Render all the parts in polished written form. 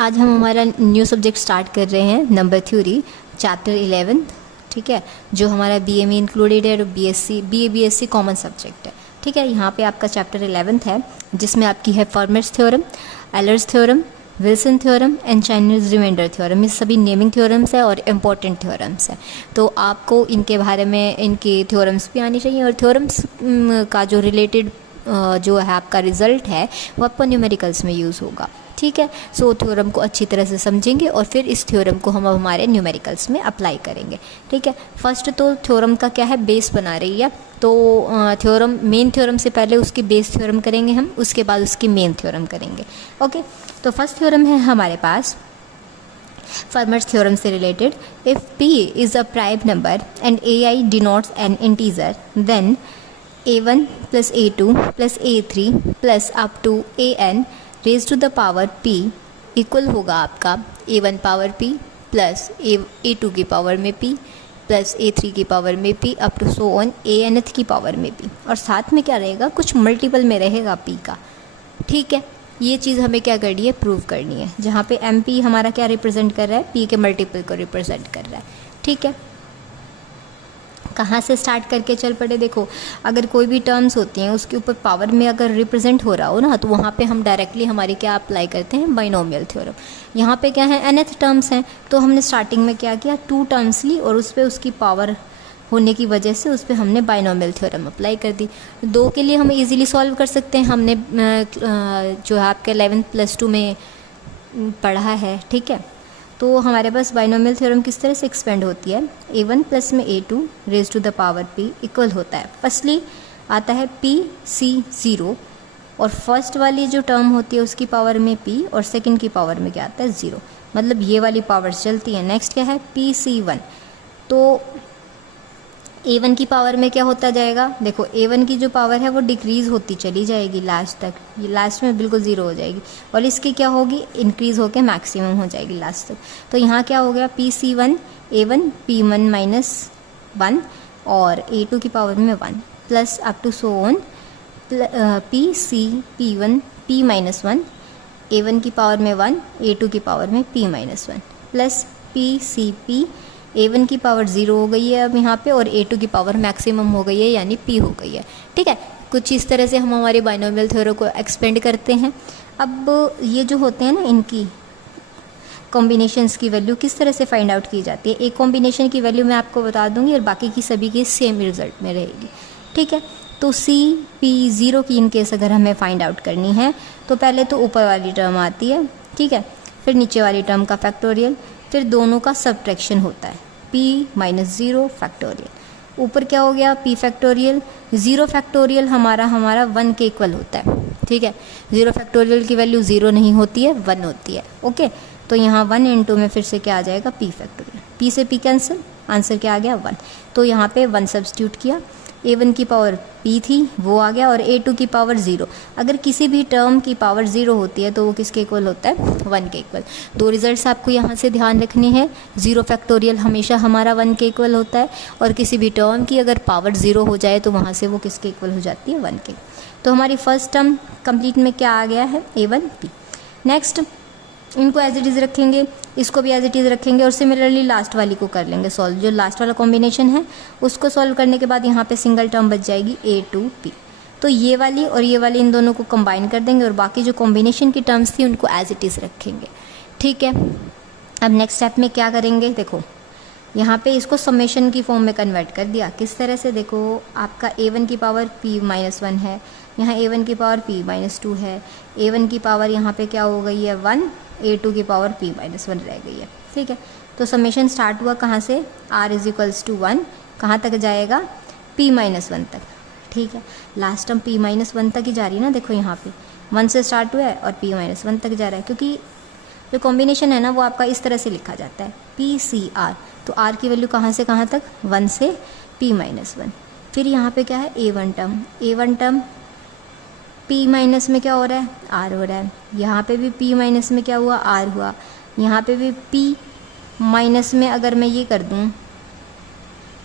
आज हम हमारा न्यू सब्जेक्ट स्टार्ट कर रहे हैं, नंबर थ्योरी, चैप्टर 11। ठीक है, जो हमारा बीए में इंक्लूडेड है और बीएससी कॉमन सब्जेक्ट है। ठीक है, यहाँ पे आपका चैप्टर 11 है, जिसमें आपकी है Fermat's theorem, Euler's theorem, Wilson theorem and Chinese remainder theorem. ये सभी नेमिंग थ्योरम्स है और इम्पॉर्टेंट थ्योरम्स है, तो आपको इनके बारे में इनके थ्योरम्स भी आनी चाहिए। और थ्योरम्स का जो रिलेटेड जो है आपका रिजल्ट है वो आपको न्यूमेरिकल्स में यूज़ होगा। ठीक है, सो थ्योरम को अच्छी तरह से समझेंगे और फिर इस थ्योरम को हम हमारे न्यूमेरिकल्स में अप्लाई करेंगे। ठीक है, फर्स्ट तो थ्योरम का क्या है, बेस बना रही है। तो थ्योरम, मेन थ्योरम से पहले उसकी बेस थ्योरम करेंगे हम, उसके बाद उसकी मेन थ्योरम करेंगे। ओके, तो फर्स्ट थ्योरम है हमारे पास फर्मर्स थ्योरम से related. If p is a prime number and ai denotes an integer, then a1 plus a2 plus a3 plus up to an raise to the power p equal होगा आपका a1 power p plus a2 की power में p plus a3 की power में p up to so on anth की power में p। और साथ में क्या रहेगा, कुछ मल्टीपल में रहेगा p का। ठीक है, ये चीज़ हमें क्या करनी है, प्रूव करनी है, जहाँ पे mp हमारा क्या रिप्रेजेंट कर रहा है, p के मल्टीपल को रिप्रेजेंट कर रहा है। ठीक है, कहाँ से स्टार्ट करके चल पड़े। देखो, अगर कोई भी टर्म्स होती हैं उसके ऊपर पावर में अगर रिप्रेजेंट हो रहा हो ना, तो वहाँ पे हम डायरेक्टली हमारे क्या अप्लाई करते हैं, बाइनोमियल थ्योरम। यहाँ पे क्या है, nth टर्म्स हैं, तो हमने स्टार्टिंग में क्या किया, 2 टर्म्स ली और उस पर उसकी पावर होने की वजह से उस पर हमने बाइनोमियल थ्योरम अप्लाई कर दी। 2 के लिए हम इजीली सॉल्व कर सकते हैं, हमने जो है आपके 11+2 में पढ़ा है। ठीक है, तो हमारे पास बाइनोमियल थ्योरम किस तरह से एक्सपेंड होती है, a1 प्लस में a2 raise to the power p equal होता है, फर्स्टली आता है p c 0 और फर्स्ट वाली जो टर्म होती है उसकी पावर में p और सेकंड की पावर में क्या आता है, 0, मतलब ये वाली पावर्स चलती है। नेक्स्ट क्या है, p c 1, तो a1 की पावर में क्या होता जाएगा, देखो a1 की जो पावर है वो डिक्रीज़ होती चली जाएगी लास्ट तक, ये लास्ट में बिल्कुल 0 हो जाएगी, और इसकी क्या होगी, इंक्रीज़ होकर मैक्सिमम हो जाएगी लास्ट तक। तो यहाँ क्या हो गया, p c 1 a1 p1 minus 1 और a2 की पावर में 1 plus up to so on p c p1 p minus 1 a1 की पावर में 1 a2 की पावर में p minus 1 plus p c p a1 की पावर 0 हो गई है अब यहाँ पे, और a2 की पावर मैक्सिमम हो गई है यानी p हो गई है। ठीक है, कुछ इस तरह से हम हमारे बाइनोमियल थ्योरम को एक्सपेंड करते हैं। अब ये जो होते हैं ना, इनकी कॉम्बिनेशंस की वैल्यू किस तरह से फाइंड आउट की जाती है, एक कॉम्बिनेशन की वैल्यू मैं आपको बता दूंगी और बाकी की सभी की सेम रिजल्ट में रहेगी। ठीक है, तो c p 0 की इन केस अगर हमें फाइंड आउट करनी है तो पहले तो ऊपर वाली टर्म आती है, ठीक है, फिर नीचे वाली टर्म का फैक्टोरियल, फिर दोनों का सब्ट्रैक्शन होता है, p माइनस 0 फैक्टोरियल। ऊपर क्या हो गया, p फैक्टोरियल, 0 फैक्टोरियल हमारा 1 के इक्वल होता है। ठीक है, 0 फैक्टोरियल की वैल्यू 0 नहीं होती है, 1 होती है। ओके, तो यहाँ 1 इंटू में फिर से क्या आ जाएगा, p फैक्टोरियल, p से p कैंसिल, आंसर क्या आ गया, 1। तो यहाँ पे 1 सब्स्टिट्यूट किया, a1 की पावर p थी वो आ गया, और a2 की पावर 0। अगर किसी भी टर्म की पावर 0 होती है तो वो किसके इक्वल होता है, 1 के इक्वल। 2 रिजल्ट्स आपको यहाँ से ध्यान रखने हैं, 0 फैक्टोरियल हमेशा हमारा 1 के इक्वल होता है, और किसी भी टर्म की अगर पावर 0 हो जाए तो वहाँ से वो किसके इक्वल हो जाती है, 1 के। तो हमारी फर्स्ट टर्म कंप्लीट में क्या आ गया है, a1 p। नेक्स्ट इनको एज इट इज़ रखेंगे, इसको भी एज इट इज़ रखेंगे, और सिमिलरली लास्ट वाली को कर लेंगे सॉल्व। जो लास्ट वाला कॉम्बिनेशन है उसको सॉल्व करने के बाद यहाँ पे सिंगल टर्म बच जाएगी a2p। तो ये वाली और ये वाली इन दोनों को कंबाइन कर देंगे और बाकी जो कॉम्बिनेशन की टर्म्स थी उनको एज इट इज़ रखेंगे। ठीक है, अब नेक्स्ट स्टेप में क्या करेंगे, देखो यहाँ पे इसको समेशन की फॉर्म में कन्वर्ट कर दिया। किस तरह से, देखो आपका a1 की पावर p माइनस 1 है, यहाँ a1 की पावर p माइनस 2 है, a1 की पावर यहाँ पे क्या हो गई है, 1, a2 की पावर p माइनस 1 रह गई है। ठीक है, तो समेशन स्टार्ट हुआ कहाँ से, r इज इक्वल्स टू 1, कहाँ तक जाएगा, p माइनस 1 तक। ठीक है, लास्ट टर्म p माइनस 1 तक ही जा रही है ना, देखो यहाँ पे 1 से स्टार्ट हुआ है और p माइनस 1 तक जा रहा है, क्योंकि जो कॉम्बिनेशन है ना वो आपका इस तरह से लिखा जाता है, p c r। तो r की वैल्यू कहाँ से कहाँ तक, 1 से p माइनस 1। फिर यहाँ पे क्या है, a1 टर्म p माइनस में क्या हो रहा है, r हो रहा है, यहाँ पे भी p माइनस में क्या हुआ, r हुआ, यहाँ पे भी p माइनस में अगर मैं ये कर दूँ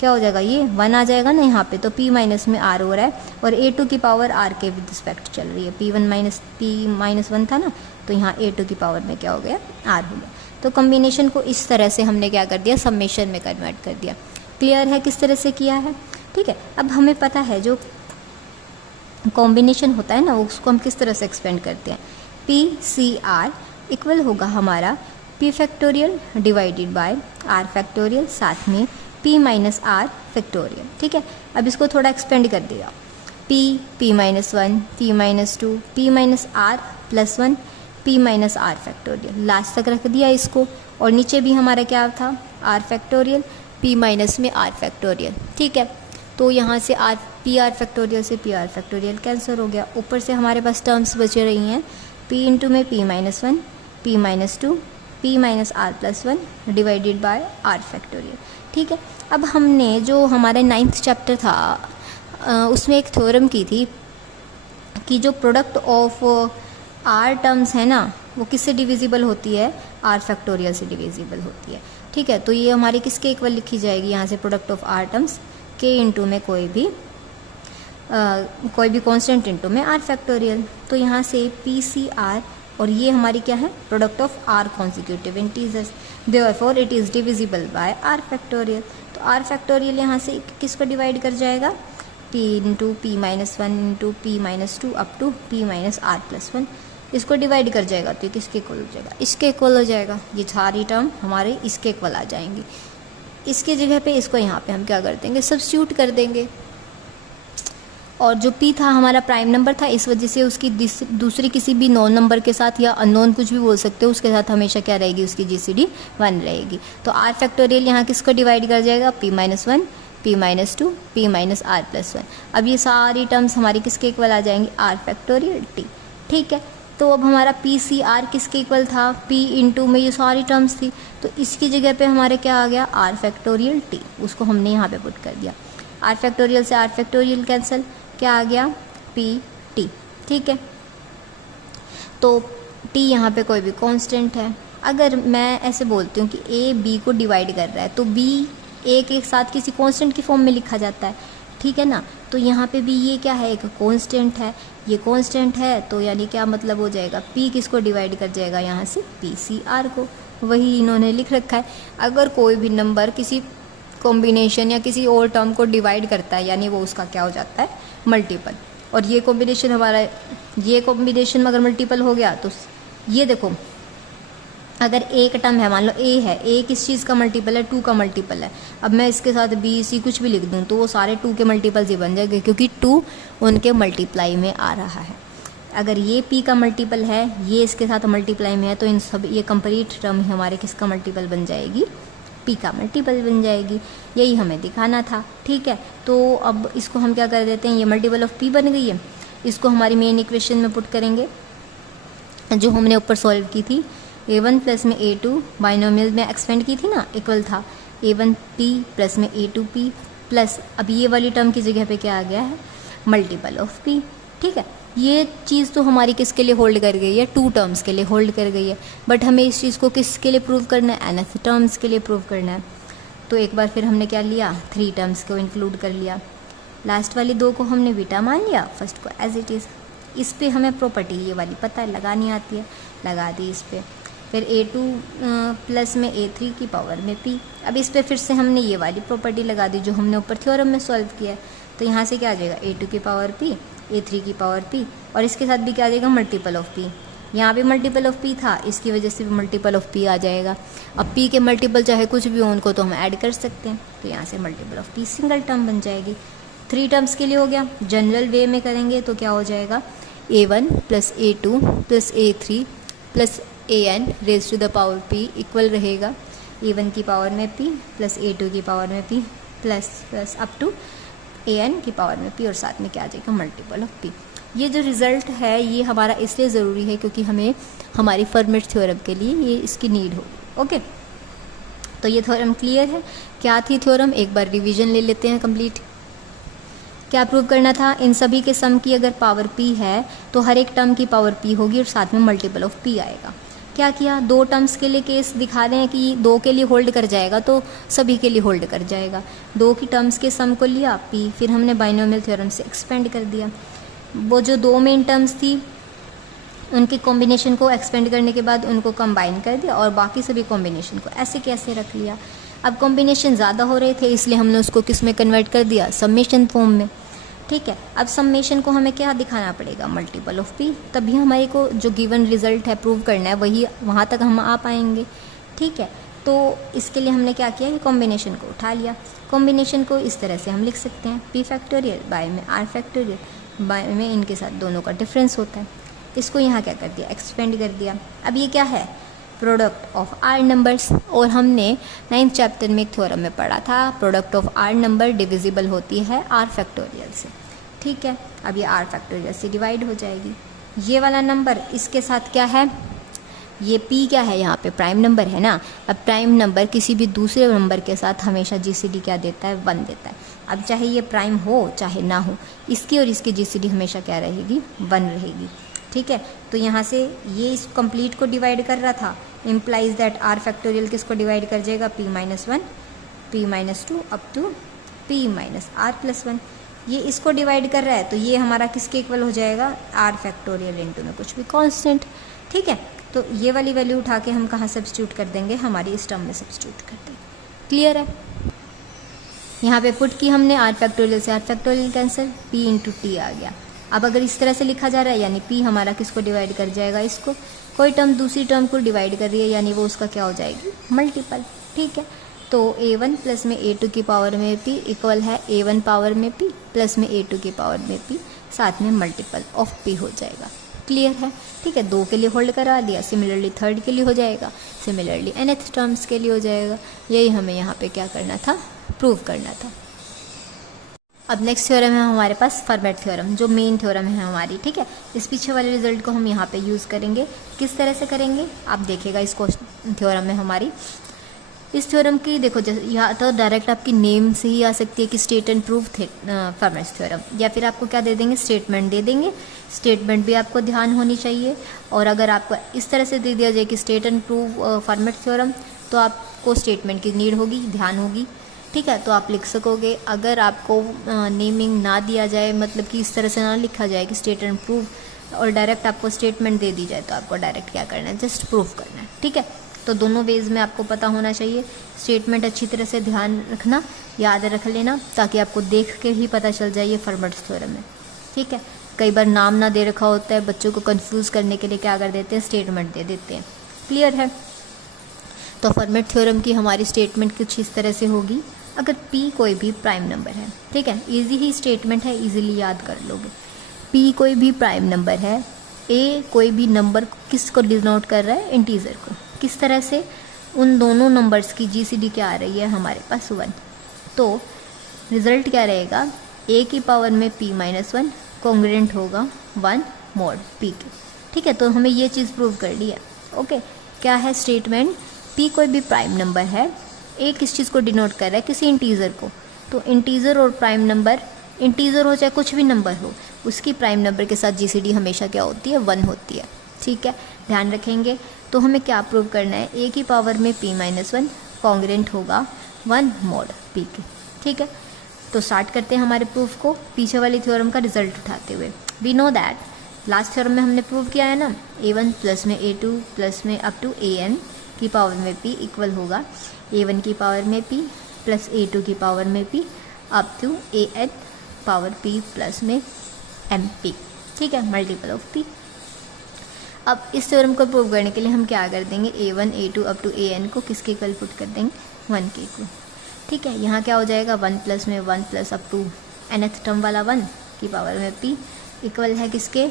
क्या हो जाएगा, ये 1 आ जाएगा ना यहाँ पे, तो p माइनस में r हो रहा है और a2 की पावर r के विद रिस्पेक्ट चल रही है, p-1 था ना, तो यहाँ a2 की पावर में क्या हो गया, r हो गया। तो कॉम्बिनेशन को इस तरह से हमने क्या कर दिया, समेशन में कन्वर्ट कर दिया। क्लियर है किस तरह से किया है, ठीक है। अब हमें पता है जो कॉम्बिनेशन होता है ना, उसको हम किस तरह से एक्सपेंड करते हैं, p(c(r) इक्वल होगा हमारा p factorial divided by r factorial, साथ में p माइनस r फैक्टोरियल, ठीक है। अब इसको थोड़ा एक्सपेंड कर दिया, p minus 1, p minus 2, p minus r plus 1, p minus r factorial, last तक रख दिया इसको। और नीचे भी हमारा क्या था, r फैक्टोरियल, p माइनस में r फैक्टोरियल, ठीक है। तो यहाँ से पी आर फैक्टोरियल से पी आर फैक्टोरियल कैंसिल हो गया। ऊपर से हमारे पास टर्म्स बचे रही हैं, p इंटू में p minus 1, p minus 2, p minus r plus 1 divided by r factorial, ठीक है। अब हमने जो हमारे 9th चैप्टर था उसमें एक थ्योरम की थी कि जो प्रोडक्ट ऑफ r टर्म्स है ना, वो किससे डिविजिबल होती है, r फैक्टोरियल से डिविजिबल होती है, ठीक है। तो ये हमारी किसके इक्वल लिखी जाएगी, यहाँ से product of r terms k into में कोई भी कांस्टेंट इंटू में r फैक्टोरियल। तो यहाँ से p(c(r) और ये हमारी क्या है, product of r consecutive integers, therefore it is divisible by r factorial. तो r फैक्टोरियल यहाँ से किसको डिवाइड कर जाएगा, p into p minus 1 into p minus 2 up to p minus r plus 1, इसको डिवाइड कर जाएगा। तो ये किसके इक्वल हो जाएगा, इसके इक्वल हो जाएगा। ये सारी टर्म हमारे इसके इक्वल आ जाएंगी। इसके जगह पे इसको यहाँ पे हम क्या कर देंगे, सब्स्टिट्यूट कर देंगे। और जो p था हमारा प्राइम नंबर था, इस वजह से उसकी दूसरी किसी भी नॉन नंबर के साथ या अननोन कुछ भी बोल सकते हो, उसके साथ हमेशा क्या रहेगी, उसकी GCD 1 रहेगी। तो r फैक्टोरियल यहाँ किसको डिवाइड कर जाएगा, p minus 1, p minus 2, p minus r plus 1। अब ये सारी टर्म्स हमारी किसके इक्वल आ जाएंगी, r फैक्टोरियल t, ठीक है। तो अब हमारा p(c(r) किसके इक्वल था, p इंटू में ये सारी टर्म्स थी, तो इसकी जगह पे हमारे क्या आ गया, r फैक्टोरियल t, उसको हमने यहाँ पे पुट कर दिया। r फैक्टोरियल से r फैक्टोरियल कैंसिल, क्या आ गया, p t, ठीक है। तो t यहाँ पे कोई भी कांस्टेंट है। अगर मैं ऐसे बोलती हूँ कि a b को डिवाइड कर रहा है, तो b a के साथ किसी कांस्टेंट की फॉर्म में लिखा जाता है, ठीक है ना। तो यहाँ पे भी ये क्या है, एक कांस्टेंट है, ये कांस्टेंट है, तो यानी क्या मतलब हो जाएगा, p किसको डिवाइड कर जाएगा, यहाँ से p(c(r) को, वही इन्होंने लिख रखा है। अगर कोई भी नंबर किसी कॉम्बिनेशन या किसी और टर्म को डिवाइड करता है, यानी वो उसका क्या हो जाता है, मल्टीपल। और ये कॉम्बिनेशन हमारा, ये कॉम्बिनेशन अगर मल्टीपल हो गया, तो ये देखो, अगर एक टर्म है, मान लो a है, a किस चीज़ का मल्टीपल है, 2 का मल्टीपल है। अब मैं इसके साथ b c कुछ भी लिख दूँ तो वो सारे 2 के मल्टीपल्स ही बन जाएंगे, क्योंकि 2 उनके मल्टीप्लाई में आ रहा है। अगर ये p का मल्टीपल है, ये इसके साथ मल्टीप्लाई में है, तो इन सब ये कंप्लीट टर्म हमारे किसका मल्टीपल बन जाएगी, p का मल्टीपल बन जाएगी। यही हमें दिखाना था, ठीक है। तो अब इसको हम क्या कर देते हैं, ये मल्टीपल ऑफ p बन गई है, इसको हमारी मेन इक्वेशन में पुट करेंगे जो हमने ऊपर सॉल्व की थी। a1 प्लस में a2 बाइनोमियल में एक्सपेंड की थी ना, इक्वल था a1p प्लस में a2p प्लस, अब ये वाली टर्म की जगह पे क्या आ गया है, मल्टीपल ऑफ p, ठीक है। ये चीज़ तो हमारी किसके लिए होल्ड कर गई है, 2 टर्म्स के लिए होल्ड कर गई है, बट हमें इस चीज़ को किसके लिए प्रूव करना है, nth टर्म्स के लिए प्रूव करना है। तो एक बार फिर हमने क्या लिया, 3 टर्म्स को इंक्लूड कर लिया, लास्ट वाली 2 को हमने बीटा मान लिया, फर्स्ट को एज इट इज़। इस पर हमें प्रॉपर्टी ये वाली पता है, लगानी आती है, लगा दी इस पर। फिर a2 प्लस में a3 की पावर में p। अब इस पर फिर से हमने ये वाली प्रॉपर्टी लगा दी जो हमने ऊपर थ्योरम में सॉल्व किया है। तो यहाँ से क्या आ जाएगा, a2 की पावर p, a3 की पावर p, और इसके साथ भी क्या आ जाएगा, मल्टीपल ऑफ p। यहाँ पे मल्टीपल ऑफ p था, इसकी वजह से भी मल्टीपल ऑफ p आ जाएगा। अब p के मल्टीपल चाहे कुछ भी हो, उनको तो हम ऐड कर सकते हैं, तो यहाँ से multiple of p single term बन जाएगी। 3 टर्म्स के लिए हो गया। जनरल वे में करेंगे तो क्या हो जाएगा, a1 plus a2 plus a3 plus an raise to the power p equal रहेगा a1 की पावर में p प्लस a2 की पावर में p plus plus up to an की पावर में p, और साथ में क्या आ जाएगा, मल्टीपल ऑफ p। ये जो रिज़ल्ट है ये हमारा इसलिए ज़रूरी है क्योंकि हमें हमारी फर्मेट थ्योरम के लिए ये इसकी नीड हो। ओके, तो ये थ्योरम क्लियर है। क्या थी थ्योरम, एक बार रिवीजन ले लेते हैं कंप्लीट। क्या प्रूव करना था, इन सभी के सम की अगर पावर p है तो हर एक टर्म की पावर p होगी और साथ में मल्टीपल ऑफ p आएगा। क्या किया, 2 टर्म्स के लिए केस दिखा रहे हैं कि 2 के लिए होल्ड कर जाएगा तो सभी के लिए होल्ड कर जाएगा। 2 की टर्म्स के सम को लिया p, फिर हमने बाइनोमियल थ्योरम से एक्सपेंड कर दिया। वो जो 2 मेन टर्म्स थी उनके कॉम्बिनेशन को एक्सपेंड करने के बाद उनको कंबाइन कर दिया और बाकी सभी कॉम्बिनेशन को ऐसे कैसे रख लिया। अब कॉम्बिनेशन ज़्यादा हो रहे थे इसलिए हमने उसको किस में कन्वर्ट कर दिया, समेशन फॉर्म में। ठीक है, अब समेशन को हमें क्या दिखाना पड़ेगा, मल्टीपल ऑफ p, तभी हमारे को जो गिवन रिजल्ट है प्रूव करना है वही वहाँ तक हम आ पाएंगे। ठीक है, तो इसके लिए हमने क्या किया कि कॉम्बिनेशन को उठा लिया। कॉम्बिनेशन को इस तरह से हम लिख सकते हैं p फैक्टोरियल बाय में r फैक्टोरियल, बाय में इनके साथ दोनों का डिफरेंस होता है। इसको यहाँ क्या कर दिया, एक्सपेंड कर दिया। अब ये क्या है, प्रोडक्ट ऑफ आर नंबर्स, और हमने 9th चैप्टर में एक थ्योरम में पढ़ा था product of R number divisible होती है आर फैक्टोरियल से। ठीक है, अब ये आर फैक्टोरियल से डिवाइड हो जाएगी। ये वाला नंबर इसके साथ क्या है, ये p क्या है, यहाँ पे प्राइम नंबर है ना। अब प्राइम नंबर किसी भी दूसरे नंबर के साथ हमेशा GCD क्या देता है, 1 देता है। अब चाहे ये प्राइम हो चाहे ना हो, इसकी और इसकी GCD हमेशा क्या रहेगी, 1 रहेगी। ठीक है, तो यहाँ से ये इस कंप्लीट को डिवाइड कर रहा था, इम्प्लाइज दैट आर फैक्टोरियल किसको डिवाइड कर जाएगा, p-1 p-2 up to p-r+1। ये इसको डिवाइड कर रहा है तो ये हमारा किसके इक्वल हो जाएगा, आर फैक्टोरियल इनटू में कुछ भी कांस्टेंट। ठीक है, तो ये वाली वैल्यू उठा के हम कहाँ सब्स्टिट्यूट कर देंगे, हमारी इस टर्म में सब्स्टिट्यूट कर देंगे। क्लियर है, यहाँ पे पुट की हमने आर फैक्टोरियल से r factorial cancel, p into t आ गया। अब अगर इस तरह से लिखा जा रहा है यानी p हमारा किसको डिवाइड कर जाएगा, इसको, कोई टर्म दूसरी टर्म को डिवाइड कर रही है यानी वो उसका क्या हो जाएगी, मल्टीपल। ठीक है, तो a1 प्लस में a2 की पावर में p इक्वल है a1 पावर में p प्लस में a2 की पावर में p, साथ में मल्टीपल ऑफ p हो जाएगा। क्लियर है, ठीक है, 2 के लिए होल्ड करा दिया, सिमिलरली थर्ड के लिए हो जाएगा, सिमिलरली nth टर्म्स के लिए हो जाएगा। यही हमें यहाँ पे क्या करना था, प्रूव करना था। अब नेक्स्ट थ्योरम है हमारे पास फर्मेट थ्योरम, जो मेन थ्योरम है हमारी। ठीक है, इस पीछे वाले रिजल्ट को हम यहाँ पे यूज़ करेंगे। किस तरह से करेंगे आप देखिएगा, इसको थ्योरम में हमारी इस थ्योरम की देखो, यहाँ तो डायरेक्ट आपकी नेम से ही आ सकती है कि state and prove format theorem, या फिर आपको क्या दे देंगे, स्टेटमेंट दे देंगे। स्टेटमेंट भी आपको ध्यान होनी चाहिए, और अगर आपको इस तरह से दे दिया जाए कि state and prove format theorem, तो आपको स्टेटमेंट की नीड होगी, ध्यान होगी। ठीक है, तो आप लिख सकोगे। अगर आपको नेमिंग ना दिया जाए, मतलब कि इस तरह से ना लिखा जाए कि स्टेट एंड प्रूव, और डायरेक्ट आपको स्टेटमेंट दे दी जाए, तो आपको डायरेक्ट क्या करना है, जस्ट प्रूव करना है। ठीक है, तो दोनों वेज में आपको पता होना चाहिए। स्टेटमेंट अच्छी तरह से ध्यान रखना, याद रख लेना, ताकि आपको देख के ही पता चल जाए ये फर्मेट थ्योरम है। ठीक है, कई बार नाम ना दे रखा होता है, बच्चों को कंफ्यूज करने के लिए क्या कर देते हैं, स्टेटमेंट दे देते हैं। क्लियर है, तो फर्मेट थ्योरम की हमारी स्टेटमेंट कुछ इस तरह से होगी। अगर p कोई भी प्राइम नंबर है, ठीक है, इजी ही स्टेटमेंट है, इजीली याद कर लोगे। p कोई भी प्राइम नंबर है, a कोई भी नंबर किसको डिनोट कर रहा है, इंटीजर को। किस तरह से, उन दोनों नंबर्स की GCD क्या आ रही है हमारे पास, 1। तो रिजल्ट क्या रहेगा, a की पावर में p-1 कॉन्ग्रुएंट होगा 1 mod p के। ठीक है, तो हमें ये चीज़ प्रूव कर ली है। ओके, क्या है स्टेटमेंट, p कोई भी प्राइम नंबर है, a किस चीज़ को डिनोट कर रहा है, किसी इंटीजर को। तो इंटीजर और प्राइम नंबर, इंटीजर हो चाहे कुछ भी नंबर हो, उसकी प्राइम नंबर के साथ GCD हमेशा क्या होती है, 1 होती है। ठीक है, ध्यान रखेंगे। तो हमें क्या प्रूव करना है, a की पावर में p-1 कॉन्ग्रुएंट होगा 1 mod p के। ठीक है, तो स्टार्ट करते हैं हमारे प्रूफ को पीछे वाली थ्योरम का रिजल्ट उठाते हुए। We know that last theorem में हमने प्रूव किया है ना, a1 प्लस में a2 प्लस में अप टू an की पावर में p इक्वल होगा a1 की पावर में p प्लस a2 की पावर में p up to an power p plus में mp। ठीक है, मल्टीपल ऑफ p। अब इस थ्योरम को प्रूव करने के लिए हम क्या कर देंगे, a1 a2 up to an को किसके इक्वल पुट कर देंगे, 1 के इक्वल। ठीक है, यहाँ क्या हो जाएगा, 1 प्लस में 1 plus up to nth term वाला 1 की पावर में p इक्वल है किसके,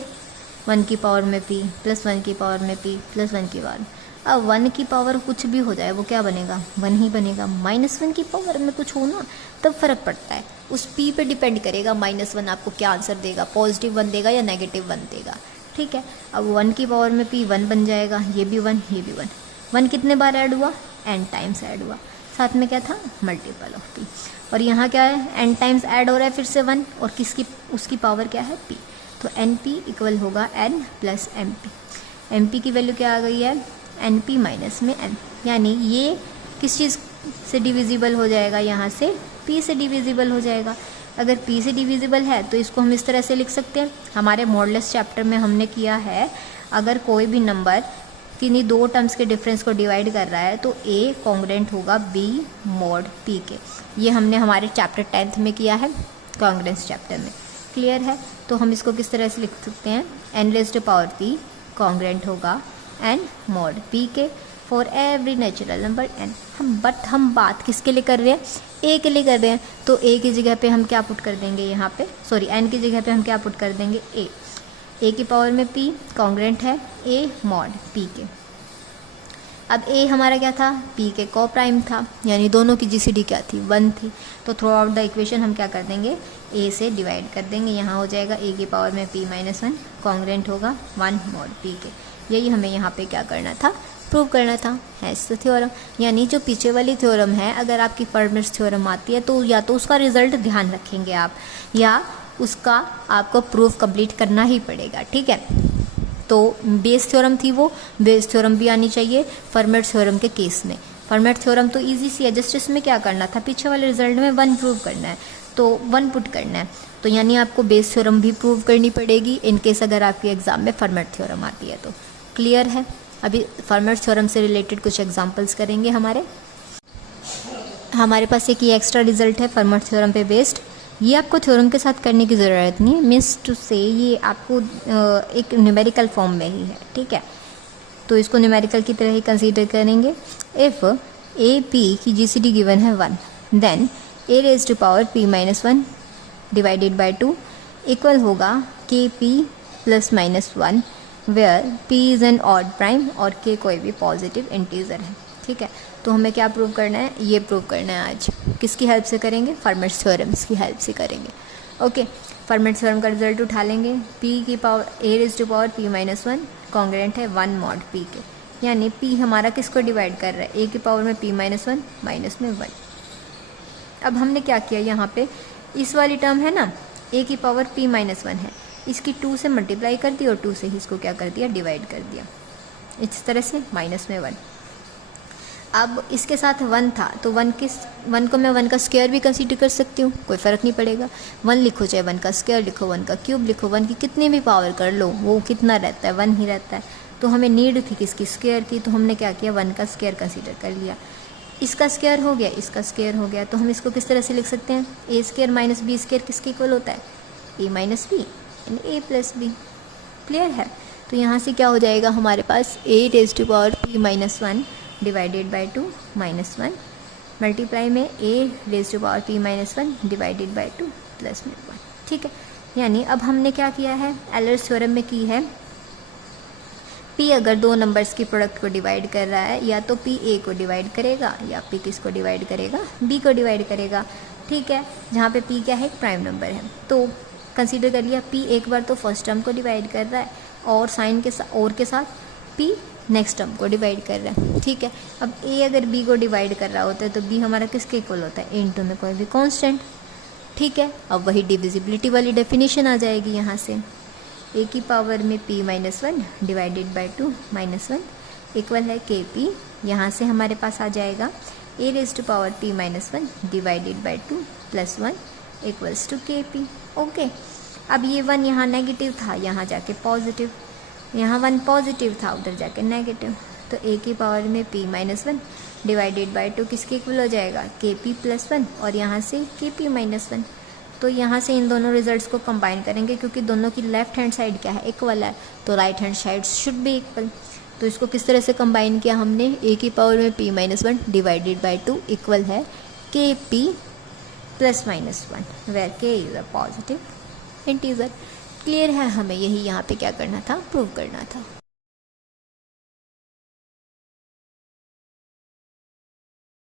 1 की पावर में p प्लस 1 की पावर में p प्लस 1 की पावर। अब 1 की पावर कुछ भी हो जाए वो क्या बनेगा, 1 ही बनेगा। -1 की पावर में कुछ हो ना तब फर्क पड़ता है, उस p पे डिपेंड करेगा -1 आपको क्या आंसर देगा, पॉजिटिव 1 देगा या नेगेटिव 1 देगा। ठीक है, अब 1 की पावर में p 1 बन जाएगा, ये भी 1 ये भी 1। 1 कितने बार ऐड हुआ, n टाइम्स ऐड हुआ, साथ में क्या था, मल्टीपल ऑफ p। और यहाँ क्या है, n टाइम्स ऐड हो रहा है फिर से 1, और किसकी, उसकी पावर क्या है, p। तो np इक्वल होगा n प्लस mp। mp की वैल्यू क्या आ गई है, एन पी माइनस में एन, यानी ये किस चीज़ से डिविजिबल हो जाएगा, यहाँ से p से डिविजिबल हो जाएगा। अगर p से डिविजिबल है तो इसको हम इस तरह से लिख सकते हैं, हमारे मॉडुलस चैप्टर में हमने किया है, अगर कोई भी नंबर किन्हीं दो टर्म्स के डिफरेंस को डिवाइड कर रहा है तो a कॉन्ग्रेंट होगा b मॉड p के। ये हमने हमारे चैप्टर 10th में किया है, कॉन्ग्रेंस चैप्टर में। क्लियर है? तो हम इसको किस तरह से लिख सकते हैं, n raised to power p congruent होगा n मॉड p के for every natural number n। हम बात किसके लिए कर रहे हैं, a के लिए कर रहे हैं, तो a की जगह पे हम क्या पुट कर देंगे यहाँ पे, सॉरी n की जगह पे हम क्या पुट कर देंगे, a की पावर में p कॉन्ग्रेंट है a मॉड p के। अब a हमारा क्या था, p के को प्राइम था, यानी दोनों की जीसीडी क्या थी, 1 थी। तो थ्रू आउट द इक्वेशन हम क्या कर देंगे, a से डिवाइड कर देंगे, यहाँ हो जाएगा a की पावर में p माइनस 1 कॉन्ग्रेंट होगा 1 मॉड p के। यही हमें यहाँ पे क्या करना था, प्रूव करना था, हैश द थ्योरम। यानी जो पीछे वाली थ्योरम है, अगर आपकी फर्मेट्स थ्योरम आती है तो या तो उसका रिजल्ट ध्यान रखेंगे आप, या उसका आपको प्रूफ कंप्लीट करना ही पड़ेगा। ठीक है, तो बेस थ्योरम थी वो, बेस थ्योरम भी आनी चाहिए फर्मेट्स थ्योरम के केस में। फर्मेट्स थ्योरम तो इजी सी है, जस्ट इसमें क्या करना था, पीछे वाले रिजल्ट में 1 प्रूव करना है, तो 1 पुट करना है, तो यानी आपको बेस थ्योरम भी प्रूव करनी पड़ेगी इन केस अगर आपके एग्जाम में फर्मेट थ्योरम आती है तो। क्लियर है? अभी फर्मेट्स थ्योरम से रिलेटेड कुछ एग्जांपल्स करेंगे। हमारे पास एक ये एक्स्ट्रा रिजल्ट है फर्मेट्स थ्योरम पे बेस्ड, ये आपको थ्योरम के साथ करने की ज़रूरत नहीं है, मीन्स टू से ये आपको एक न्यूमेरिकल फॉर्म में ही है। ठीक है, तो इसको न्यूमेरिकल की तरह ही कंसीडर करेंगे। इफ़ ए पी की जीसीडी गिवन है 1, then a raise to power p minus 1 divided by 2 equal होगा K P plus minus 1, where p is an odd prime और k कोई भी पॉजिटिव इंटीजर है। ठीक है, तो हमें क्या प्रूव करना है, ये प्रूव करना है आज। किसकी हेल्प से करेंगे, फर्मेट्स थ्योरम्स की हेल्प से करेंगे। ओके, फर्मेट्स थ्योरम का रिजल्ट उठा लेंगे, p की power a raise to power p minus 1 congruent है 1 मॉड p के, यानी p हमारा किसको डिवाइड कर रहा है, a की पावर में p माइनस 1 माइनस में 1। अब हमने क्या किया, यहाँ पे इस वाली टर्म है ना, a की पावर p माइनस 1 है, इसकी 2 से मल्टीप्लाई कर दी और 2 से ही इसको क्या कर दिया, डिवाइड कर दिया, इस तरह से माइनस में 1। अब इसके साथ 1 था तो 1 को मैं 1 का स्क्वायर भी कंसीडर कर सकती हूँ, कोई फ़र्क नहीं पड़ेगा। 1 लिखो चाहे 1 का स्क्वायर लिखो, 1 का क्यूब लिखो, 1 की कितनी भी पावर कर लो, वो कितना रहता है, 1 ही रहता है। तो हमें नीड थी किसकी, स्क्वायर की, तो हमने क्या किया, 1 का स्क्वायर कंसीडर कर लिया। इसका स्क्वायर हो गया, इसका स्क्वायर हो गया, तो हम इसको किस तरह से लिख सकते हैं, a square minus b square किसके इक्वल होता है, a minus b and a plus b. Clear है? तो यहाँ से क्या हो जाएगा हमारे पास, a raise to power p minus 1 divided by 2 minus 1 multiply में a raise to power p minus 1 divided by 2 plus में 1। ठीक है, यानी अब हमने क्या किया है, एलर्स थ्योरम में की है, p अगर दो नंबर्स की प्रोडक्ट को डिवाइड कर रहा है, या तो p a को डिवाइड करेगा या p किसको डिवाइड करेगा, b को डिवाइड करेगा। ठीक है, जहाँ पे p क्या है, एक प्राइम नंबर है, तो कंसीडर कर लिया p एक बार तो फर्स्ट टर्म को डिवाइड कर रहा है और साइन के साथ और के साथ p नेक्स्ट टर्म को डिवाइड कर रहा है। ठीक है, अब a अगर b को डिवाइड कर रहा होता है तो b हमारा किसके इक्वल होता है, a इंटू में कोई भी कांस्टेंट। ठीक है, अब वही डिविजिबिलिटी वाली डेफिनेशन आ जाएगी यहाँ से, a की पावर में p minus 1 divided by 2 minus 1 equal है के पी, यहाँ से हमारे पास आ जाएगा a raise to power p minus 1 divided by 2 plus 1 equals to K P. Okay, अब ये 1 यहाँ नेगेटिव था, यहाँ जाके पॉजिटिव, यहाँ 1 पॉजिटिव था, उधर जाके नेगेटिव, तो a की पावर में p माइनस 1 डिवाइडेड बाई 2 किसके इक्वल हो जाएगा, के पी प्लस 1 और यहाँ से के पी माइनस 1। तो यहाँ से इन दोनों रिजल्ट्स को कंबाइन करेंगे, क्योंकि दोनों की लेफ्ट हैंड साइड क्या है, इक्वल है, तो right hand side should be equal. तो इसको किस तरह से कंबाइन किया हमने, a की पावर में p minus 1 divided by 2 equal है K P plus minus 1 where k is a positive integer. Clear है? हमें यही यहाँ पे क्या करना था, प्रूव करना था।